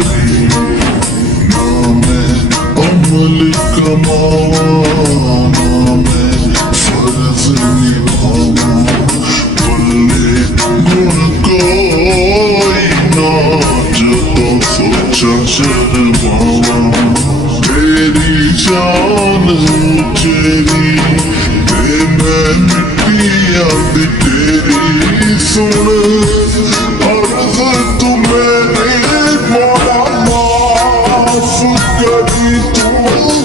करी ना मैं अमल कमावा ना मैं फर्ज निभावा बल्ले गुण कोई ना जो सोचा शर्मावा तेरी जान तेरी मैं मिट्टियां भी तेरी सुन अर्ज तू मेरी मोरा माफ करी तू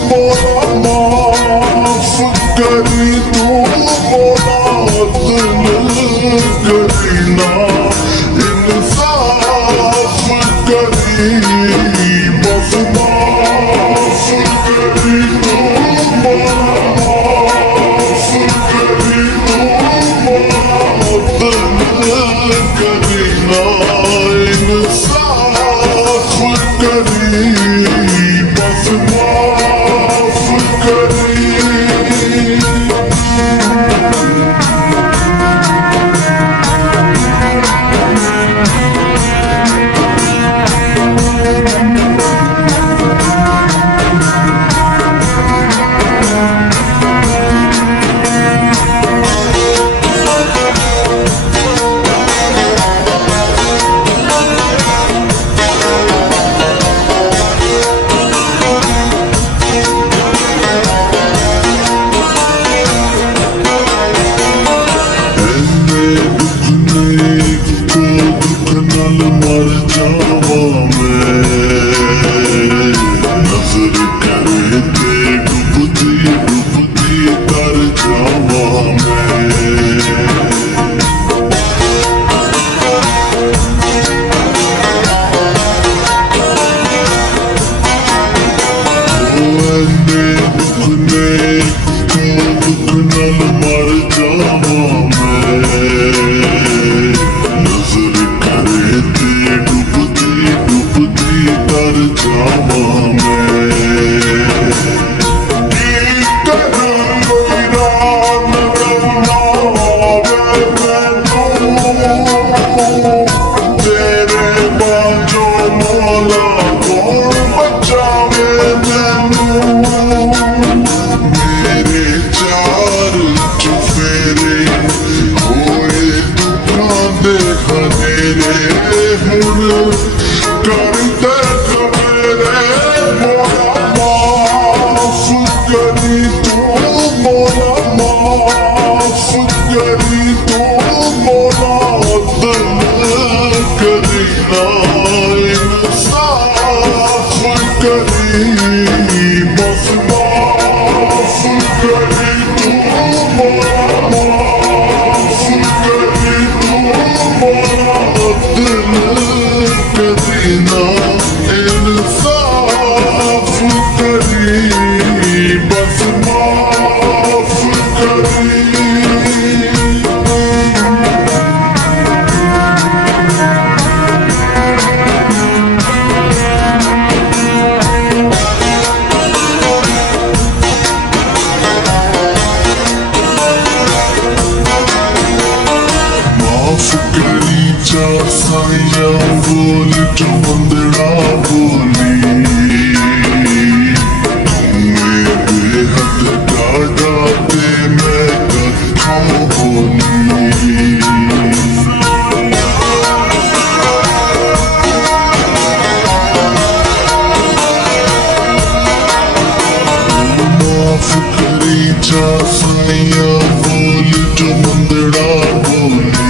मोरा माफ करी तू मोरा दिल करी ना इंसाफ करी बस माफ करी तू मोरा माफ करी तू मोरा दिल करी ना इंसाफ करी बस माफ करी मर जावा मैं नजर करे ते डूबती डूबती कर जावा मैं दुख नल मर जावा मैं नजर करे ते डूबती डूबती कर जावा मैं की करूं कोई राम रंगा आवे मैनू तेरे बाजो मौला कौन बचावे मैनू मेरे चार चुफेरे होए दुखों दे खनेरे हुन करते खबरे मोरा माफ करी तू मोरा माफ करी तू मोरा दिल करी ना इंसाफ करी बस माफ करी तू मोरा माफ करी तू मोरा दिल करी ना इंसाफ करी बस माफ करी माफ करी जा साया बोल जो बंदड़ा बोली तुम्हें बेहद डाटा ते मैं कथों बोली माफ करी जा साया बोल जो बंदड़ा बोली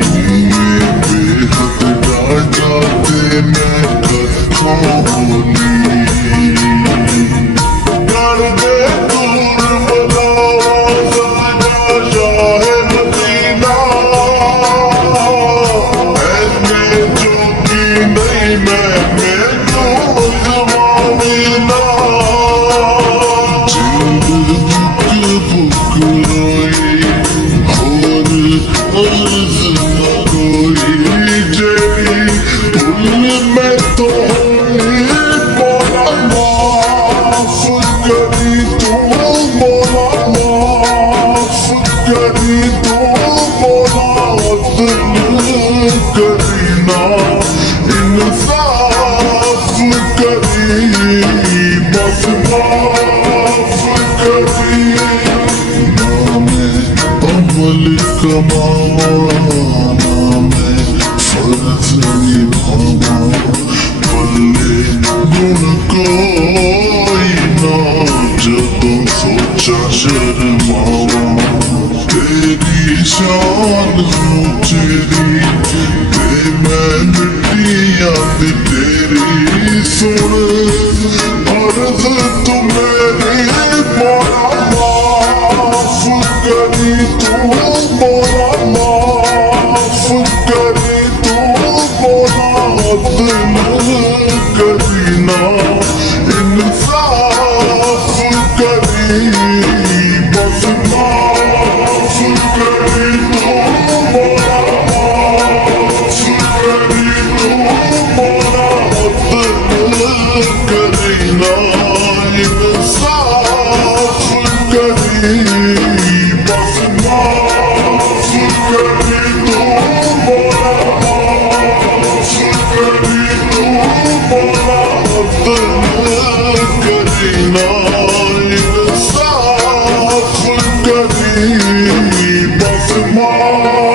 तुम्हें बेहद डाटा ते मैं कथों बोली कर दे दूर बनावा सदा शाहे मदीना ऐसे जो की नहीं मैं मैनू जमाना जिंद बुक बुक रोई होर अर्ज न कोई जेरी भूल मैं तो मोरा माफ करी तू मोरा माफ करी तू मोरा दिल करी ना शर्मावा ना मैं फर्ज निभावा पल्ले गुण कोई ना जदों सोचा शर्मावा तेरी शान तेरी ते मैं मिट्टियां ते तेरी सुन अर्ज तू मेरी मोरा माफ करी तू मोरा माफ करी तू मोरा दिल करी ना इंसाफ करी बस माफ करी तू मोरा माफ करी तू मोरा दिल करी ना इंसाफ करी बस माफ करी तू मोरा माफ करी तू मोरा दिल करी ना इंसाफ करी बस माफ